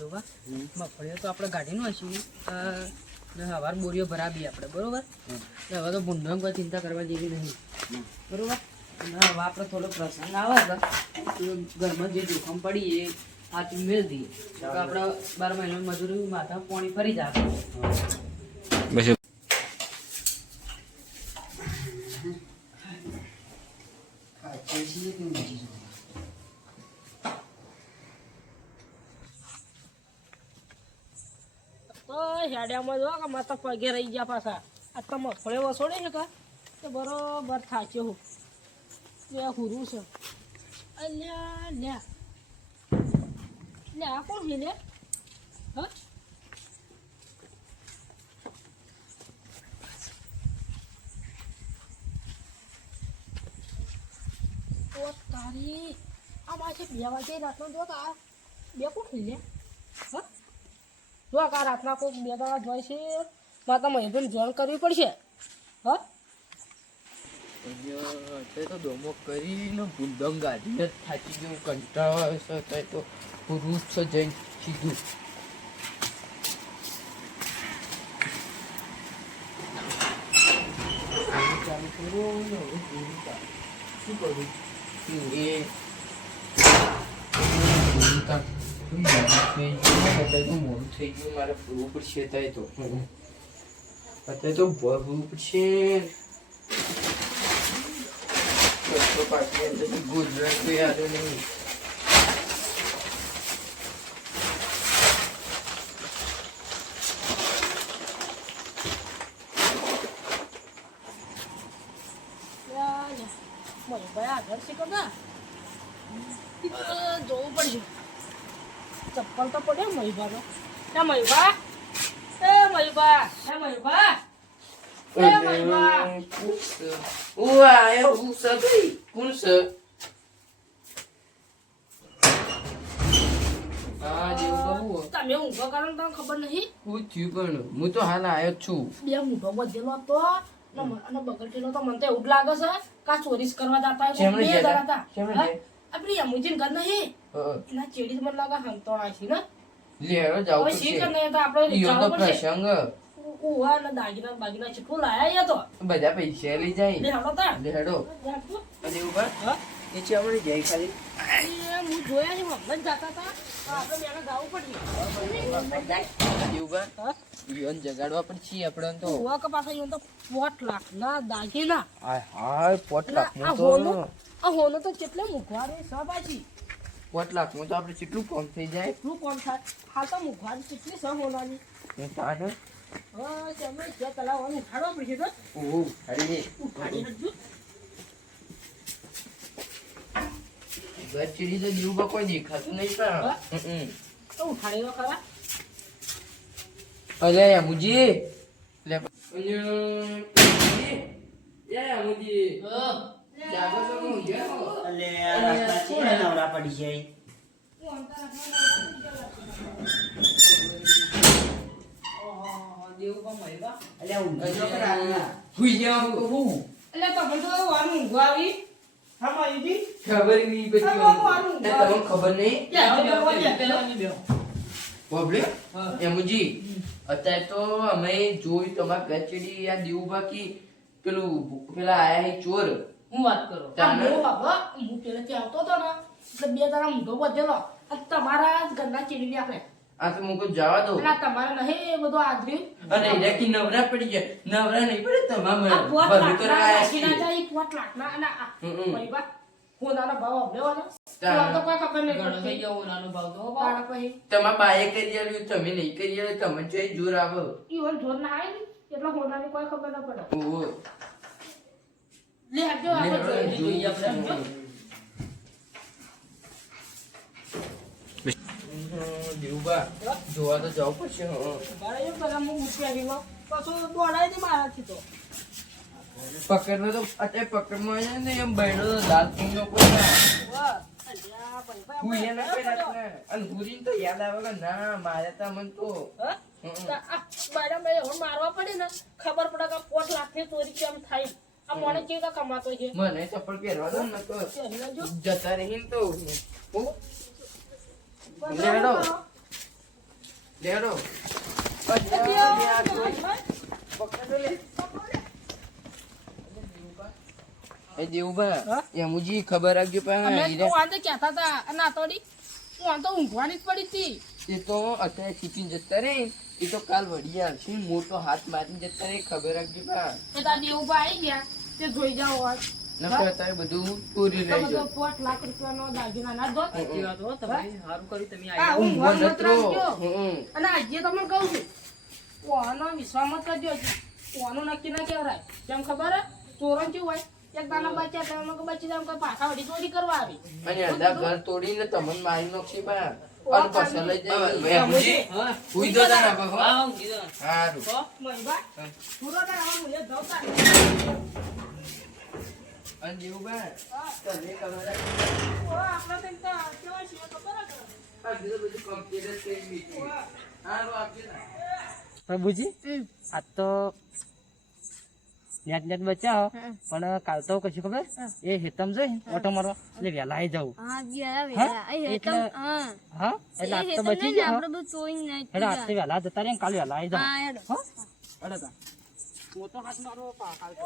જોવા. મગફળીઓ તો આપણે ગાડીનું હશે હવાર બોરીઓ ભરાવી આપણે બરોબર? હવે તો ભૂંડો કોઈ ચિંતા કરવા જેવી નહીં. બરોબર? અને હવે આપણે થોડો પ્રસંગ આવે તો ઘરમાં જે જોખમ પડી એ હાથું મેળ દઈએ. તો આપણે બાર મહિના મજૂરી માથા પાણી ફરી જાય Thank તો હેડિયામાં જો કે મસ્ત પગે રહી ગયા પાછા. આ તો મગફળી વસોડે છે કા? તો બરોબર થાચ્યો હું. બે હુરું છે. અલ્યા લ્યા લે આ કોણ છે લે તારી. આ માસે બે વાગે રાતનો જો આ બે કોણ ખીલે હા? જો આ રાતના કોઈક બે દાડા જોઈ છે માતા મહેબન જોઈન કરવી પડશે. હા? તો દોમો કરીને ભૂંડો ગાડીને થાકી ગયું. કંટાળો આવે છે તો પુરુષ છે જઈને સીધું. શું કરું? એ પૂરું કામ. મોડું થઈ ગયું. અત્યારે તો મોડું થઈ ગયું મારે ભરવું પડશે અત્યારે તો અત્યારે તો ભરવું પડશે તો પાછી અંદર ગુજરાત તો યાદ નહીં યા લે. મહેભાઈ આગળ શીખો ના જોવું પડશે ચપ્પલ તો પડ્યો મહેભાનો એ મહેભા એ મહેભા એ મહેભા એ મહેભા ઉવા એ ઉસા ગઈ કોણ છે આ જેવું કહું તમે ઊંઘો કરો ને તમને ખબર નહીં? હું થયું પણ હું તો હાલ આવ્યો છું. બે ઊંઘો બધેલો હતો અને બગડેલો તો મને તો એવું લાગે છે કા ચોરીસ કરવા જતા હોય બે? જણા હતા? આપણી અમુજીન ઘર નહીં? એના ચેડી મને લાગે હંતોણા છે ને? લેરો જાવ હવે શી પડશે તો આપણે ઈયો તો જવું પડશે. પ્રસંગ. ઉવા ને દાગીના બાગીના ચેટલું લાયા તો? બધા પૈસા લઈ જાય. લે હાલો તા લેડો રાખો. અને ઉપર નીચે આપણે જઈ ખાલી. હું જોયા છે હમણાં જ જતા આપણે બેને ગાવું પડ્યું. ઉપર હા? ઈયોને જગાડવા પડશે આપણે તો. ઉવા કે પાછા તો પોટ લાખ ના દાગીના. હાય હાય પોટ લાખ આ હોનું આ હોનો તો કેટલે મુખવારી સબાજી પોટ લાખ તો આપણે કેટલું કોમ થઈ જાય? એટલું કોમ થાય? હાલ તો મુખવારી કેટલી સહ હોનાની. હું તાને હા તમે જે તલાવ ઉઠાડવા પડશે તો. ઓહો હરી ઉઠાડી હજુ ઘર ચીડી તો જીવમાં કોઈ દેખાતું નહીં પણ. તો ઉઠાડી લો ખરા અલે લે. યામુજી જાગો તો હું એટલે આ નવરા પડી જાય. ખબર નહીં ખબર બોબલે હા. અત્યારે તો અમે જોયું તમારા ઘર આ દેવું બાકી પેલું પેલા આયા ચોર. હું વાત કરું? હું બાબા હું પેલેથી આવતો હતો ને એટલે બે તારા મૂઢો બધેલો આ તમારા જ ઘરના ચીડી આપણે. આ તો મુકો જવા દો. ના તમારે નહીં એ બધું આદરી. અરે એટલે કે નવરા પડી જાય. નવરા નહીં પડે તમામ બધું કરાય આયા જાય, પોટ અને આ હમ. ભાઈ બા, ભાવ? તાને. તો કોઈ ખબર નહીં પડતી. તારા પછી તમારા બાએ કરી આલ્યું તમે નહીં કરી આલ્યું તમે જોઈ જોર આવો. ઈવન જોર ના આવે ને, એટલે હોનાની કોઈ ખબર ન પડે. ઓહો લે આપણે જોઈએ. જોઈએ આપણે. દેવુબા જોવા તો જવું પડશે હં. ઊભા હું. ઊંચી પાછું દોડાય નહીં મારાથી તો. પકડનો તો અત્યારે પકડમાં છે ને એમ તો કોઈ તો યાદ આવે કે ના મારે તો મન તો. મારવા પડે ને ખબર પડે કે પોટ લાખની ચોરી કેમ થાય. મોણે કેવી કમાતો છે? મને ચપ્પલ પહેરવા દો ને તો જતા રહી તો હું લેડો. આવું કરો. લેરો એ દેવુભા એમુજી ખબર રાખજો અમે પણ તો વાંધે કહેતા હતા અને આ હું તો ઊંઘવાની જ પડી હતી. એ તો અત્યારે શીખીને જતા રે એ તો કાલ વડી આવશે. મોટો હાથ મારીને જતા એ ખબર રાખજો પા તો તાર દેવુભા આવી ગયા તે જોઈ જાઓ આજ. નકર અત્યારે બધું પૂરી તો લઈ બધો જાઓ લાખ રૂપિયાનો દાગીના ના દો. સાચી વાત હો, તમારી. સારું કર્યું તમે હા, હું ઊંઘવા મત જતો રહો. રાખજો. હમ. અને આજે તમને કહું છું કોનો વિશ્વાસ મત કરજો હજી. નક્કી ના કહેવાય. કેમ ખબર હે? ચોરો કેવું હોય? એક દાના બચ્યા તેમાં બચી પાછા વડી ચોરી કરવા આવી. અને અડધા ઘર તોડીને તમને મારી નાખશે બા. અને પછી લઈ જાય હવે, હુઈ જો તારા બા, હો. હારું. તો પૂરો તાર હું એ જાઉં તાર. અને દેવુભા, હા. તમે ઓ, આપણે કંઈક તો કેવા છીએ ખબર હે આ બીજું બધું complete જ થઈ હારું, આપજો ને. પ્રભુજી આ તો નેટ નેટ હો. પણ કાલ તો કશું ખબર? એ હેતમ જોઈ ઓટો મારો એટલે વેલા આવી જવું હા હા? એટલે- હા. હા? એટલે આજ તો બચી ગયો એટલે આજ તો વેલા જતા રે કાલ વેલા આવી હા જાવ હેડો અડે તો હાથ મારો કાલ તો.